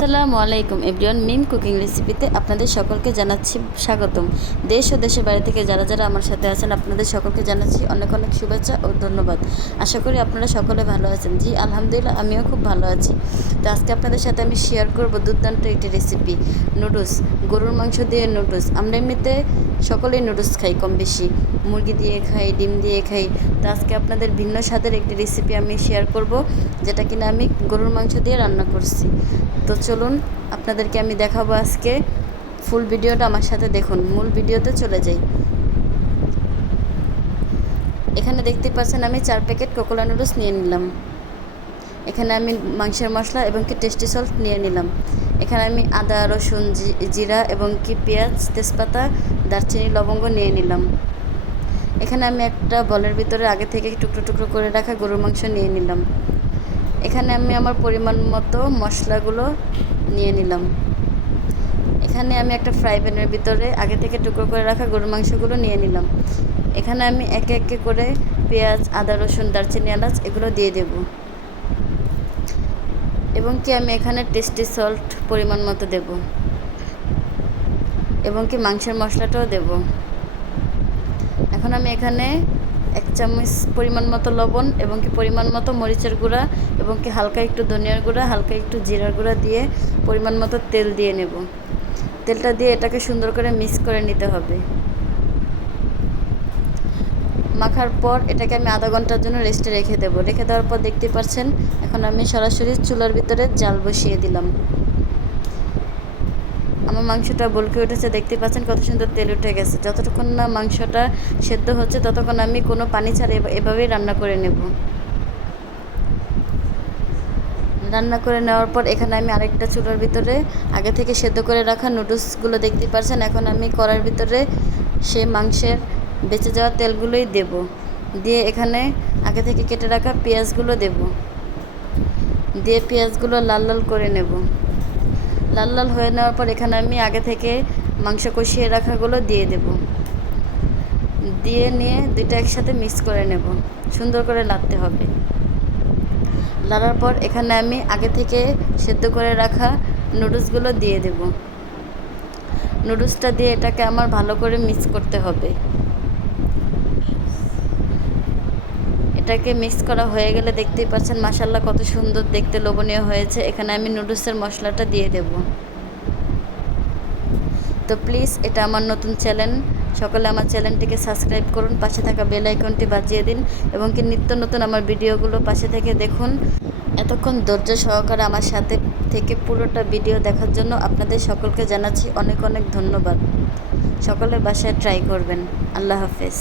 আসসালামু আলাইকুম এভরিওয়ান। মিম কুকিং রেসিপিতে আপনাদের সকলকে জানাচ্ছি স্বাগতম। দেশ ও দেশের বাইরে থেকে যারা যারা আমার সাথে আছেন আপনাদের সকলকে জানাচ্ছি অনেক অনেক শুভেচ্ছা ও ধন্যবাদ। আশা করি আপনারা সকলে ভালো আছেন। জি আলহামদুলিল্লাহ, আমিও খুব ভালো আছি। তো আজকে আপনাদের সাথে আমি শেয়ার করব দুর্দান্ত একটি রেসিপি, নুডলস, গরুর মাংস দিয়ে নুডলস। আমরা এমনিতে সকলেই নুডলস খাই কম বেশি, মুরগি দিয়ে খাই, ডিম দিয়ে খাই। তো আজকে আপনাদের ভিন্ন স্বাদের একটি রেসিপি আমি শেয়ার করব, যেটা কিনা আমি গরুর মাংস দিয়ে রান্না করছি। তো চলুন আপনাদেরকে আমি দেখাবো আজকে। ফুল ভিডিওটা আমার সাথে দেখুন। মূল ভিডিওতে চলে যাই। এখানে দেখতে পাচ্ছেন আমি 4 প্যাকেট কোকোলা নুডলস নিয়ে নিলাম। এখানে আমি মাংসের মশলা এবং কি টেস্টি সল্ট নিয়ে নিলাম। এখানে আমি আদা, রসুন, জিরা এবং কি পেঁয়াজ, তেজপাতা, দারচিনি, লবঙ্গ নিয়ে নিলাম। এখানে আমি একটা বলের ভিতরে আগে থেকে টুকরো টুকরো করে রাখা গরুর মাংস নিয়ে নিলাম। এখানে আমি আমার পরিমাণ মতো মশলাগুলো নিয়ে নিলাম। এখানে আমি একটা ফ্রাই প্যানের ভিতরে আগে থেকে টুকরো করে রাখা গরুর মাংসগুলো নিয়ে নিলাম। এখানে আমি একে একে করে পেঁয়াজ, আদা, রসুন, দারচিনি, এলাচ এগুলো দিয়ে দেব এবং কি আমি এখানে টেস্টি সল্ট পরিমাণ মতো দেব এবং কি মাংসের মশলাটাও দেব। এখন আমি এখানে 1 চামচ পরিমাণ মতো লবণ এবং কি পরিমাণ মতো মরিচের গুঁড়া এবং কি হালকা একটু ধনিয়ার গুঁড়া, হালকা একটু জিরার গুঁড়া দিয়ে পরিমাণ মতো তেল দিয়ে নেব। তেলটা দিয়ে এটাকে সুন্দর করে মিক্স করে নিতে হবে। মাখার পর এটাকে আমি আধা ঘন্টার জন্য রেস্টে রেখে দেবো। রেখে দেওয়ার পর দেখতে পাচ্ছেন এখন আমি সরাসরি চুলার ভিতরে জাল বসিয়ে দিলাম। আমার মাংসটা বলকে উঠেছে, দেখতে পাচ্ছেন কত সুন্দর তেল উঠে গেছে। যতক্ষণ না মাংসটা সেদ্ধ হচ্ছে ততক্ষণ আমি কোনো পানি ছাড়া এভাবেই রান্না করে নেব। রান্না করে নেওয়ার পর এখানে আমি আরেকটা চুলার ভিতরে আগে থেকে সেদ্ধ করে রাখা নুডলসগুলো দেখতে পাচ্ছেন এখন আমি কড়াইয়ের ভিতরে সেই মাংসের বেঁচে যাওয়া তেলগুলোই দেব। দিয়ে এখানে আগে থেকে কেটে রাখা পেঁয়াজগুলো দেব। দিয়ে পেঁয়াজগুলো লাল লাল করে নেব। লাল লাল হয়ে নেওয়ার পর এখানে আমি আগে থেকে মাংস কষিয়ে রাখাগুলো দিয়ে দেব। দিয়ে নিয়ে দুইটা একসাথে মিক্স করে নেব। সুন্দর করে নাড়তে হবে। নাড়ার পর এখানে আমি আগে থেকে সেদ্ধ করে রাখা নুডলসগুলো দিয়ে দেব। নুডলসটা দিয়ে এটাকে আমার ভালো করে মিক্স করতে হবে। এটাকে মিক্স করা হয়ে গেলে দেখতেই পাচ্ছেন মাশাআল্লাহ কত সুন্দর দেখতে, লোভনীয় হয়েছে। এখানে আমি নুডলসের মশলাটা দিয়ে দেব। তো প্লিজ, এটা আমার নতুন চ্যানেল, সকলে আমার চ্যানেলটিকে সাবস্ক্রাইব করুন, পাশে থাকা বেল আইকনটি বাজিয়ে দিন এবং কি নিত্য নতুন আমার ভিডিওগুলো পাশে থেকে দেখুন। এতক্ষণ ধৈর্য সহকারে আমার সাথে থেকে পুরোটা ভিডিও দেখার জন্য আপনাদের সকলকে জানাচ্ছি অনেক অনেক ধন্যবাদ। সকলে বাসায় ট্রাই করবেন। আল্লাহ হাফেজ।